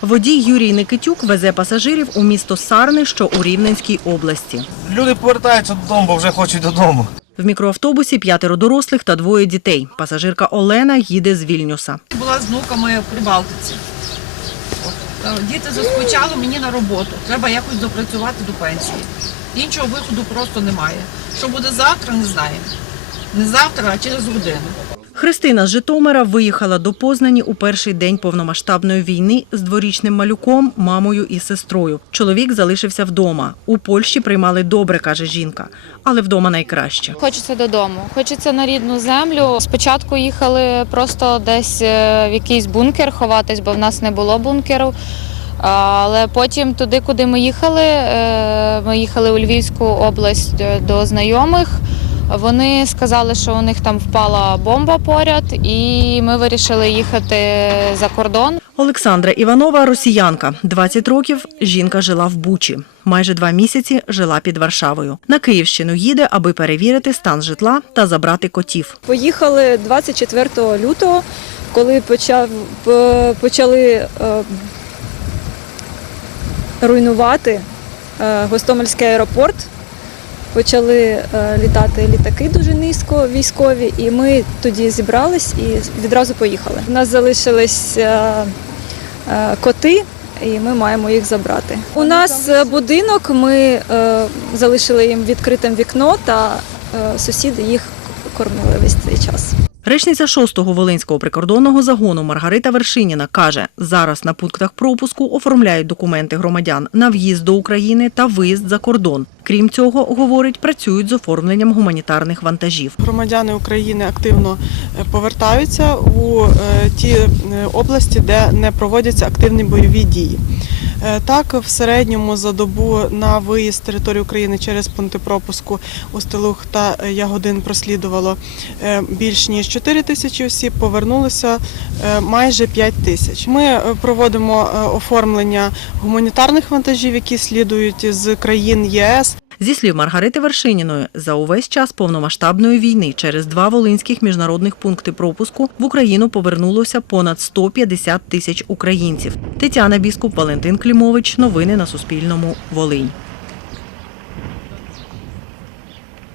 Водій Юрій Никитюк везе пасажирів у місто Сарни, що у Рівненській області. Люди повертаються додому, бо вже хочуть додому. В мікроавтобусі п'ятеро дорослих та двоє дітей. Пасажирка Олена їде з Вільнюса. була з внуками в Прибалтиці. Е, Діти заскучали мені на роботу. Треба якось допрацювати до пенсії. Іншого виходу просто немає. Що буде завтра, не знаємо. Не завтра, а через годину. Христина з Житомира виїхала до Познані у перший день повномасштабної війни з дворічним малюком, мамою і сестрою. Чоловік залишився вдома. У Польщі приймали добре, каже жінка, але вдома найкраще. Хочеться додому, хочеться на рідну землю. Спочатку їхали просто десь е, в якийсь бункер ховатись, бо в нас не було бункеру. Але потім туди, куди ми їхали, е, ми їхали у Львівську область е, до знайомих. Вони сказали, що у них там впала бомба поряд, і ми вирішили їхати за кордон. Олександра Іванова росіянка. 20 років жінка жила в Бучі. Майже два місяці жила під Варшавою. На Київщину їде, аби перевірити стан житла та забрати котів. Поїхали 24 лютого, коли почав, почали е, руйнувати е, Гостомельський аеропорт. Почали е, літати літаки дуже низько, військові, і ми тоді зібрались і відразу поїхали. У нас залишились е, е, коти, і ми маємо їх забрати. У нас будинок, ми е, залишили їм відкритим вікно, та е, сусіди їх кормили весь цей час. Речниця 6-го Волинського прикордонного загону Маргарита Вершиніна каже, зараз на пунктах пропуску оформляють документи громадян на в'їзд до України та виїзд за кордон. Крім цього, говорить, працюють з оформленням гуманітарних вантажів. Громадяни України активно е, повертаються у е, ті е, області, де не проводяться активні бойові дії. Е, Так, в середньому за добу на виїзд території України через пункти пропуску у Стелух та Ягодин прослідувало е, більш ніж 4 тисячі осіб, повернулося е, майже 5 тисяч. Ми проводимо оформлення гуманітарних вантажів, які слідують з країн єС. Зі слів Маргарити Вершиніної, за увесь час повномасштабної війни через два волинських міжнародних пункти пропуску в Україну повернулося понад 150 тисяч українців. Тетяна Біскуп, Валентин Клімович. Новини на Суспільному. Волинь.